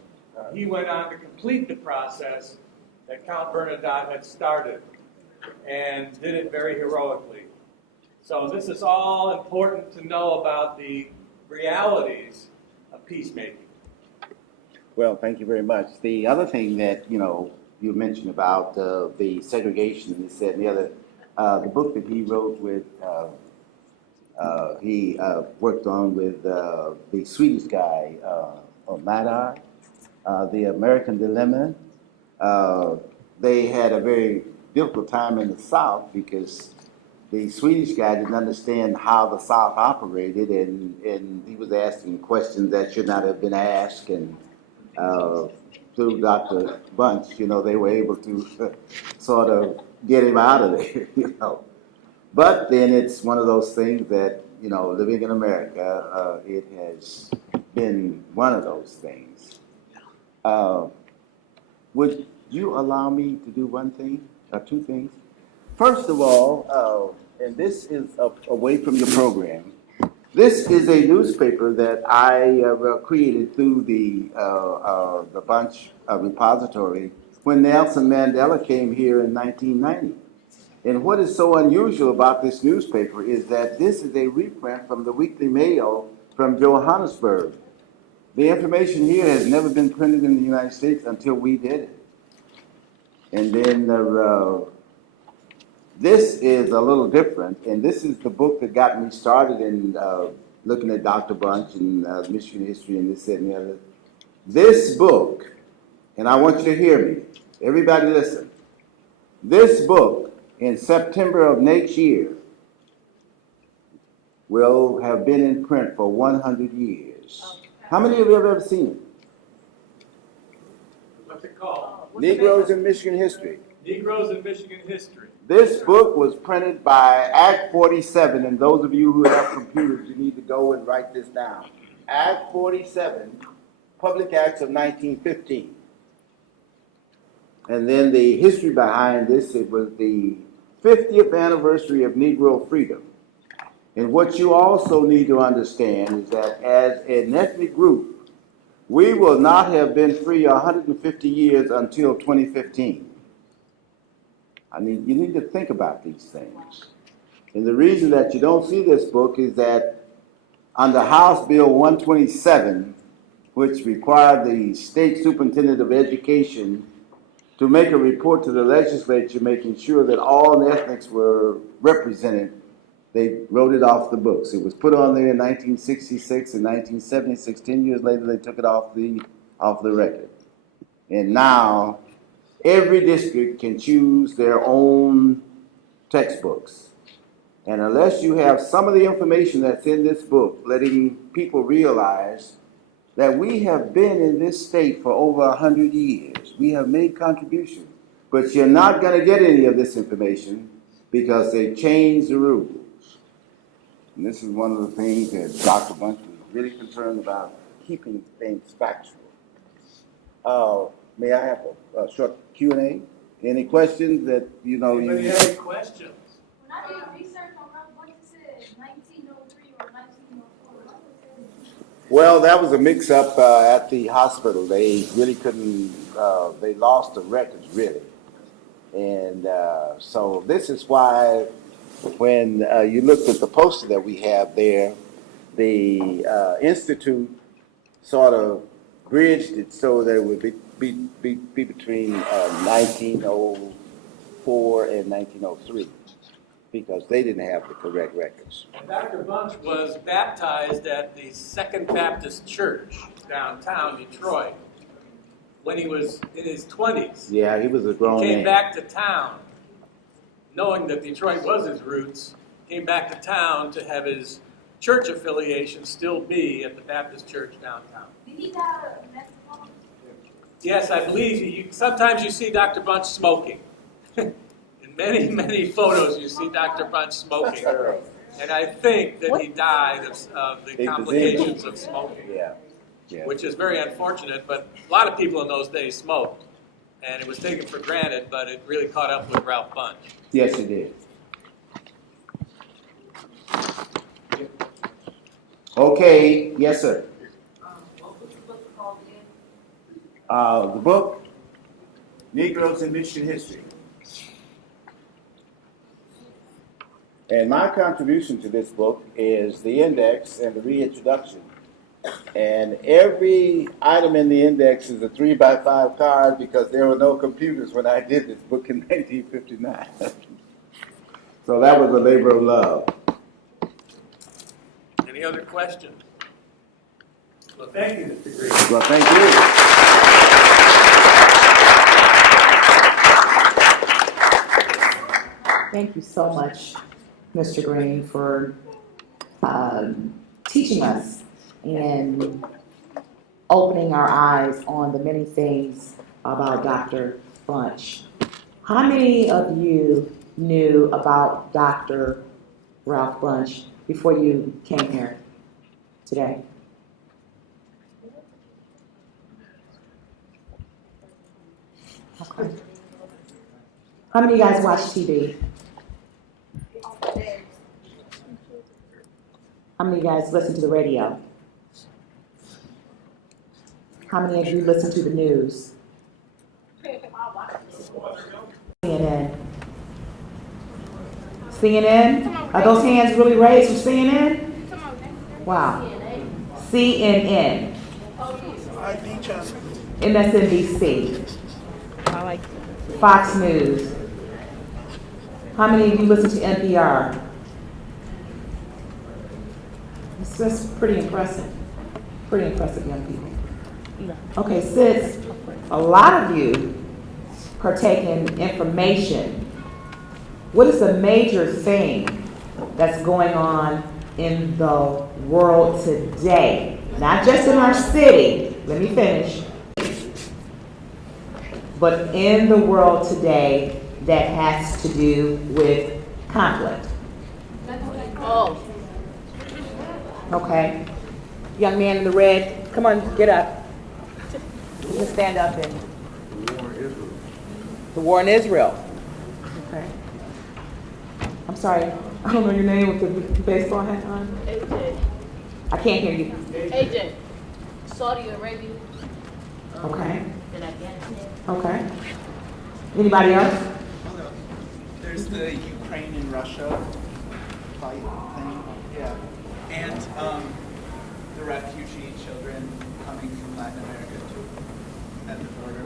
He went on to complete the process that Count Bernadotte had started and did it very heroically. So this is all important to know about the realities of peacemaking. Well, thank you very much. The other thing that, you mentioned about the segregation and this, that, and the other, the book that he wrote with, he worked on with the Swedish guy, Madar, The American Dilemma. They had a very difficult time in the South because the Swedish guy didn't understand how the South operated, and he was asking questions that should not have been asked. And through Dr. Bunch, they were able to sort of get him out of there. But then it's one of those things that, living in America, it has been one of those things. Would you allow me to do one thing, or two things? First of all, and this is away from your program, this is a newspaper that I created through the Bunch repository when Nelson Mandela came here in 1990. And what is so unusual about this newspaper is that this is a reprint from the Weekly Mail from Johannesburg. The information here has never been printed in the United States until we did it. And then this is a little different, and this is the book that got me started in looking at Dr. Bunch and Michigan history and this, that, and the other. This book, and I want you to hear me, everybody listen. This book, in September of next year, will have been in print for 100 years. How many of you have ever seen it? What's it called? Negroes in Michigan History. Negroes in Michigan History. This book was printed by Act 47, and those of you who have computers, you need to go and write this down. Act 47, Public Acts of 1915. And then the history behind this, it was the 50th anniversary of Negro freedom. And what you also need to understand is that as an ethnic group, we will not have been free 150 years until 2015. You need to think about these things. And the reason that you don't see this book is that under House Bill 127, which required the state superintendent of education to make a report to the legislature making sure that all ethnics were represented, they wrote it off the books. It was put on there in 1966 and 1976. 10 years later, they took it off the record. And now, every district can choose their own textbooks. And unless you have some of the information that's in this book, letting people realize that we have been in this state for over 100 years. We have made contributions. But you're not going to get any of this information because they changed the rules. And this is one of the things that Dr. Bunch was really concerned about, keeping things factual. May I have a short Q&A? Any questions that, Anybody have any questions? When I did research on Ralph Bunch, it said 1903 or 1904. Well, that was a mix-up at the hospital. They really couldn't, they lost the records, really. And so this is why when you looked at the poster that we have there, the Institute sort of bridged it so that it would be between 1904 and 1903 because they didn't have the correct records. Dr. Bunch was baptized at the Second Baptist Church downtown Detroit when he was in his 20s. Yeah, he was a grown man. Came back to town, knowing that Detroit was his roots, came back to town to have his church affiliation still be at the Baptist Church downtown. Did he got a microphone? Yes, I believe sometimes you see Dr. Bunch smoking. In many, many photos you see Dr. Bunch smoking. And I think that he died of the complications of smoking. Yeah. Which is very unfortunate, but a lot of people in those days smoked. And it was taken for granted, but it really caught up with Ralph Bunch. Yes, it did. Okay, yes, sir. What was the book called again? The book, Negroes in Michigan History. And my contribution to this book is the index and the reintroduction. And every item in the index is a 3x5 card because there were no computers when I did this book in 1959. So that was a labor of love. Any other questions? Well, thank you, Mr. Green. Well, thank you. Thank you so much, Mr. Green, for teaching us and opening our eyes on the many things about Dr. Bunch. How many of you knew about Dr. Ralph Bunch before you came here today? Okay. How many of you guys watch TV? How many of you guys listen to the radio? How many of you listen to the news? CNN. CNN? Are those hands really raised for CNN? Wow. CNN. MSNBC. Fox News. How many of you listen to NPR? That's pretty impressive. Pretty impressive, young people. Okay, since a lot of you partake in information, what is the major thing that's going on in the world today? Not just in our city, let me finish, but in the world today that has to do with conflict. Oh. Okay. Young man in the red, come on, get up. You can stand up and. The war in Israel. Okay. I'm sorry, I don't know your name with the baseball hat on. AJ. I can't hear you. AJ. Saudi Arabia. Okay. And Afghanistan. Okay. Anybody else? There's the Ukraine and Russia fight thing. Yeah. And the refugee children coming from Latin America to at the border.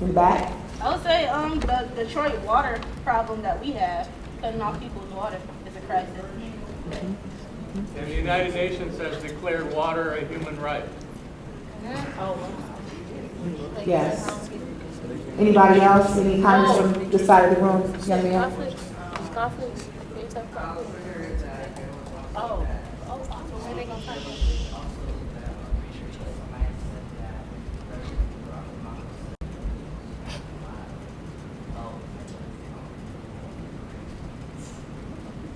In the back? I would say the Detroit water problem that we have, cutting off people's water, is a crisis. And the United Nations has declared water a human right. Yes. Anybody else? Any comments from this side of the room, young man? Conflicts. Oh. Where they gonna fight?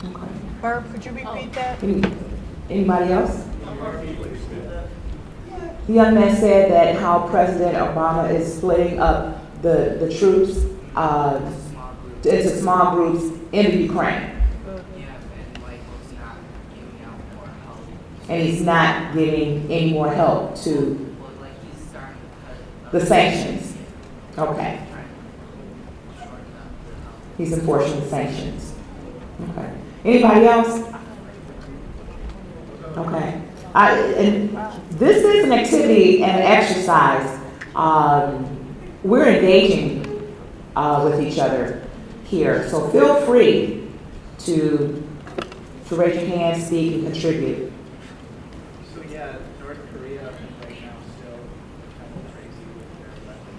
Okay. Herb, could you repeat that? Anybody else? The young man said that how President Obama is splitting up the troops into small groups in the Ukraine. And he's not giving any more help to the sanctions. Okay. He's enforcing the sanctions. Okay. Anybody else? Okay. And this is an activity and an exercise. We're engaging with each other here, so feel free to raise your hand, speak, and contribute. So yeah, North Korea right now still kind of crazy with their weapons.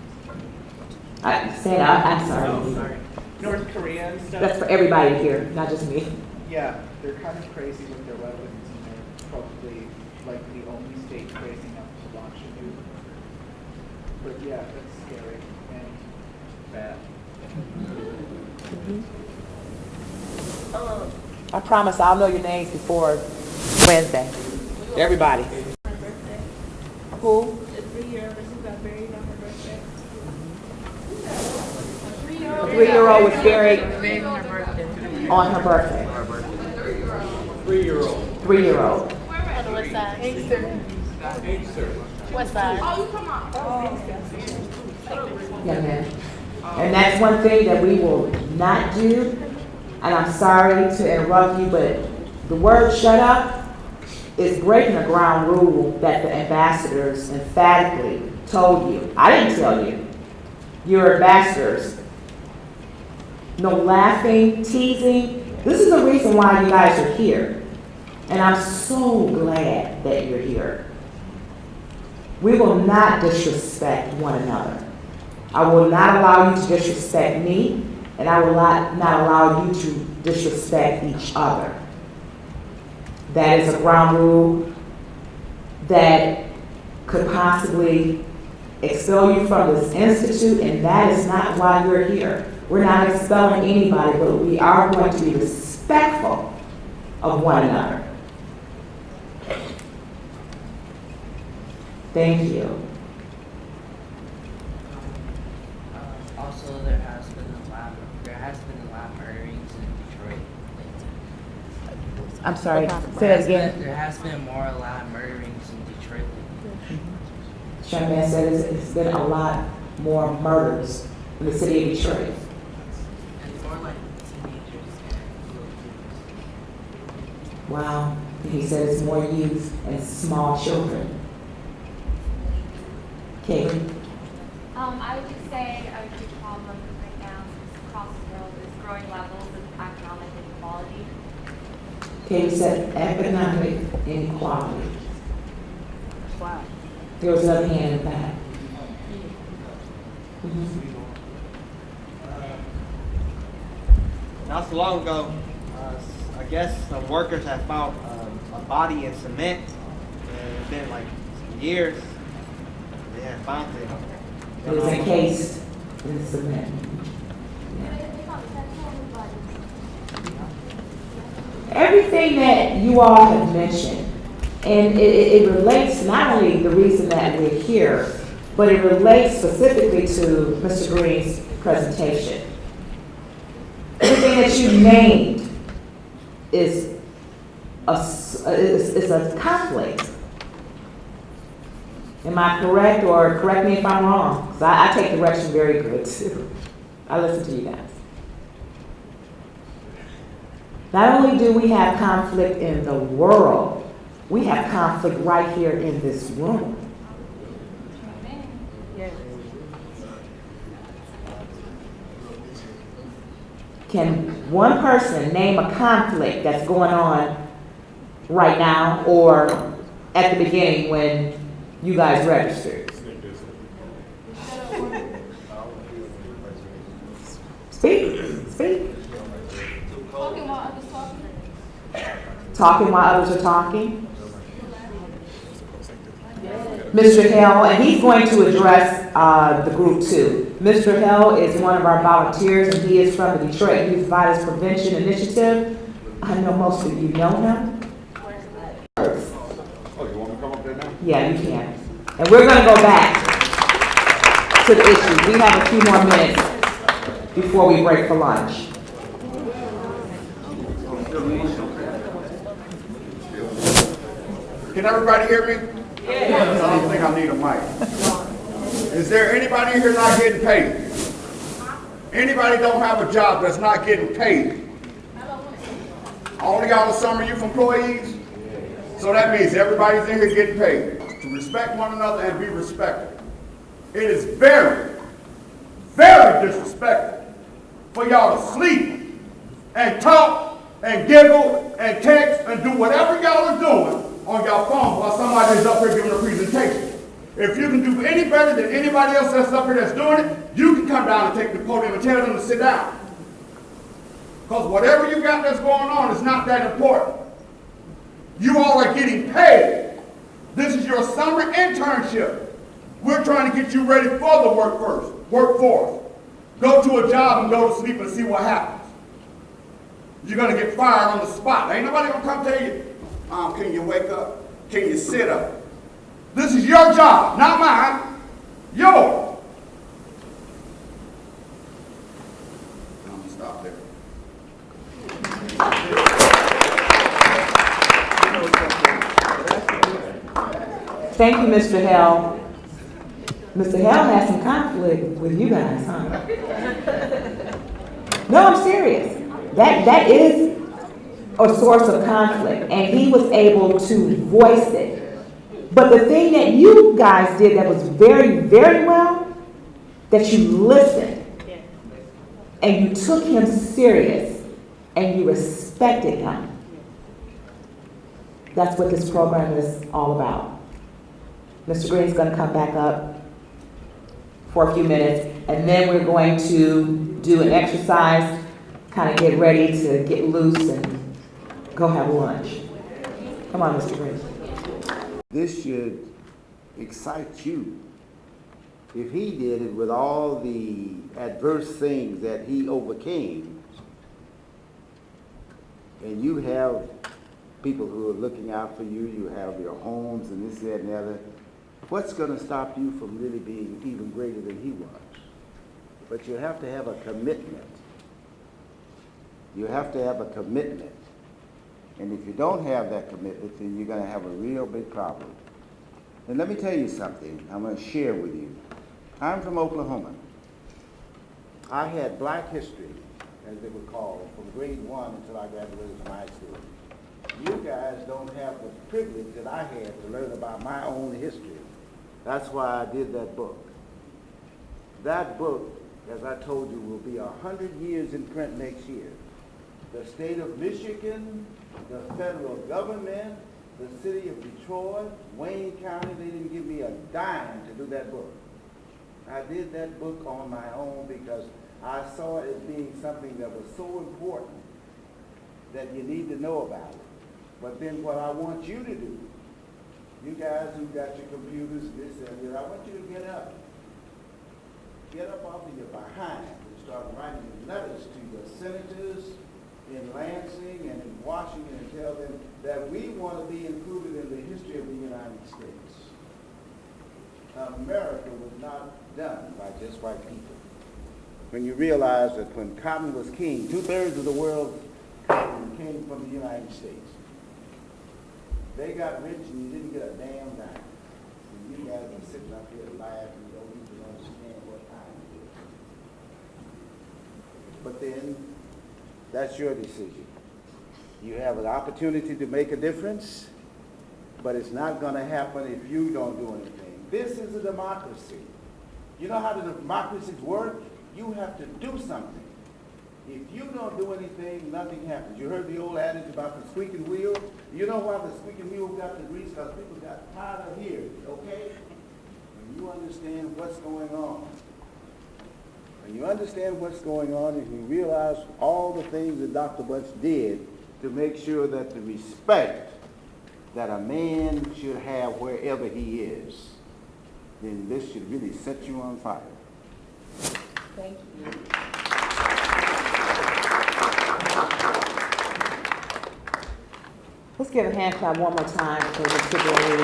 I'm sorry. Oh, sorry. North Korea and stuff. That's for everybody here, not just me. Yeah, they're kind of crazy with their weapons, and they're probably like the only state crazy enough to launch a nuke. But yeah, that's scary and bad. I promise I'll know your names before Wednesday. Everybody. Who? The 3-year-old who got buried on her birthday. A 3-year-old was buried on her birthday. 3-year-old. 3-year-old. On the west side. Inkster. West side. Oh, you come on. Young man. And that's one thing that we will not do. And I'm sorry to interrupt you, but the word shut up is breaking a ground rule that the ambassadors emphatically told you. I didn't tell you. You're ambassadors. No laughing, teasing. This is the reason why you guys are here. And I'm so glad that you're here. We will not disrespect one another. I will not allow you to disrespect me, and I will not allow you to disrespect each other. That is a ground rule that could possibly expel you from this institute, and that is not why you're here. We're not expelling anybody, but we are going to be respectful of one another. Thank you. Also, there has been a lot of murderings in Detroit. I'm sorry, say that again. There has been a lot of murderings in Detroit. Young man said it's been a lot more murders in the city of Detroit. And more like teenagers and little kids. Wow. He said it's more youth and small children. Katie? I would just say a huge problem right now across the world is growing levels of economic inequality. Katie said economic inequality. Wow. There was another hand in the back. Not so long ago, I guess some workers had found a body in cement. And it's been like some years. They had found it. It was encased in cement. Everything that you all have mentioned, and it relates not only the reason that we're here, but it relates specifically to Mr. Green's presentation. Everything that you named is a conflict. Am I correct, or correct me if I'm wrong? Because I take direction very good too. I listen to you guys. Not only do we have conflict in the world, we have conflict right here in this room. Can one person name a conflict that's going on right now or at the beginning when you guys registered? Speak. Talking while others are talking. Mr. Hell, and he's going to address the group too. Mr. Hell is one of our volunteers, and he is from the Detroit Youth Violence Prevention Initiative. I know most of you know him. Oh, you want me to come up there now? Yeah, you can. And we're going to go back to the issues. We have a few more minutes before we break for lunch. Can everybody hear me? Yeah. I don't think I need a mic. Is there anybody here not getting paid? Anybody don't have a job that's not getting paid? All of y'all are summer youth employees? So that means everybody's in here getting paid. To respect one another and be respected. It is very, very disrespectful for y'all to sleep and talk and giggle and text and do whatever y'all are doing on your phone while somebody is up here giving a presentation. If you can do any better than anybody else that's up here that's doing it, you can come down and take the podium and tell them to sit down. Because whatever you got that's going on is not that important. You all are getting paid. This is your summer internship. We're trying to get you ready for the workforce. Go to a job and go to sleep and see what happens. You're going to get fired on the spot. Ain't nobody going to come tell you, can you wake up? Can you sit up? This is your job, not mine. Yours. I'm going to stop there. Thank you, Mr. Hell. Mr. Hell has some conflict with you guys, huh? No, I'm serious. That is a source of conflict, and he was able to voice it. But the thing that you guys did that was very, very well that you listened and you took him serious and you respected him. That's what this program is all about. Mr. Green's going to come back up for a few minutes, and then we're going to do an exercise, kind of get ready to get loose and go have lunch. Come on, Mr. Green. This should excite you. If he did it with all the adverse things that he overcame, and you have people who are looking out for you, you have your homes and this, that, and the other, what's going to stop you from really being even greater than he was? But you have to have a commitment. You have to have a commitment. And if you don't have that commitment, then you're going to have a real big problem. And let me tell you something I'm going to share with you. I'm from Oklahoma. I had black history, as they would call it, from grade 1 until I graduated from high school. You guys don't have the privilege that I had to learn about my own history. That's why I did that book. That book, as I told you, will be 100 years in print next year. The state of Michigan, the federal government, the city of Detroit, Wayne County, they didn't give me a dime to do that book. I did that book on my own because I saw it as being something that was so important that you need to know about it. But then what I want you to do, you guys who got your computers, this and that, I want you to get up. Get up off of your behind and start writing letters to your senators in Lansing and in Washington and tell them that we want to be included in the history of the United States. America was not done by just white people. When you realize that when cotton was king, 2/3 of the world's cotton came from the United States. They got rich and you didn't get a damn dime. And you guys are sitting up here laughing, you don't even understand what time it is. But then, that's your decision. You have an opportunity to make a difference, but it's not going to happen if you don't do anything. This is a democracy. You know how the democracies work? You have to do something. If you don't do anything, nothing happens. You heard the old adage about the squeaking wheel? You know why the squeaking wheel got the grease? Because people got tired of hearing it, okay? When you understand what's going on, when you understand what's going on and you realize all the things that Dr. Bunch did to make sure that the respect that a man should have wherever he is, then this should really set you on fire. Thank you. Let's give a hand clap one more time for the particular lady.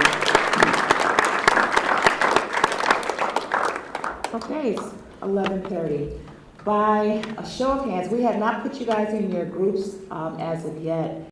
Okay, it's 11:30. By a show of hands, we have not put you guys in your groups as of yet.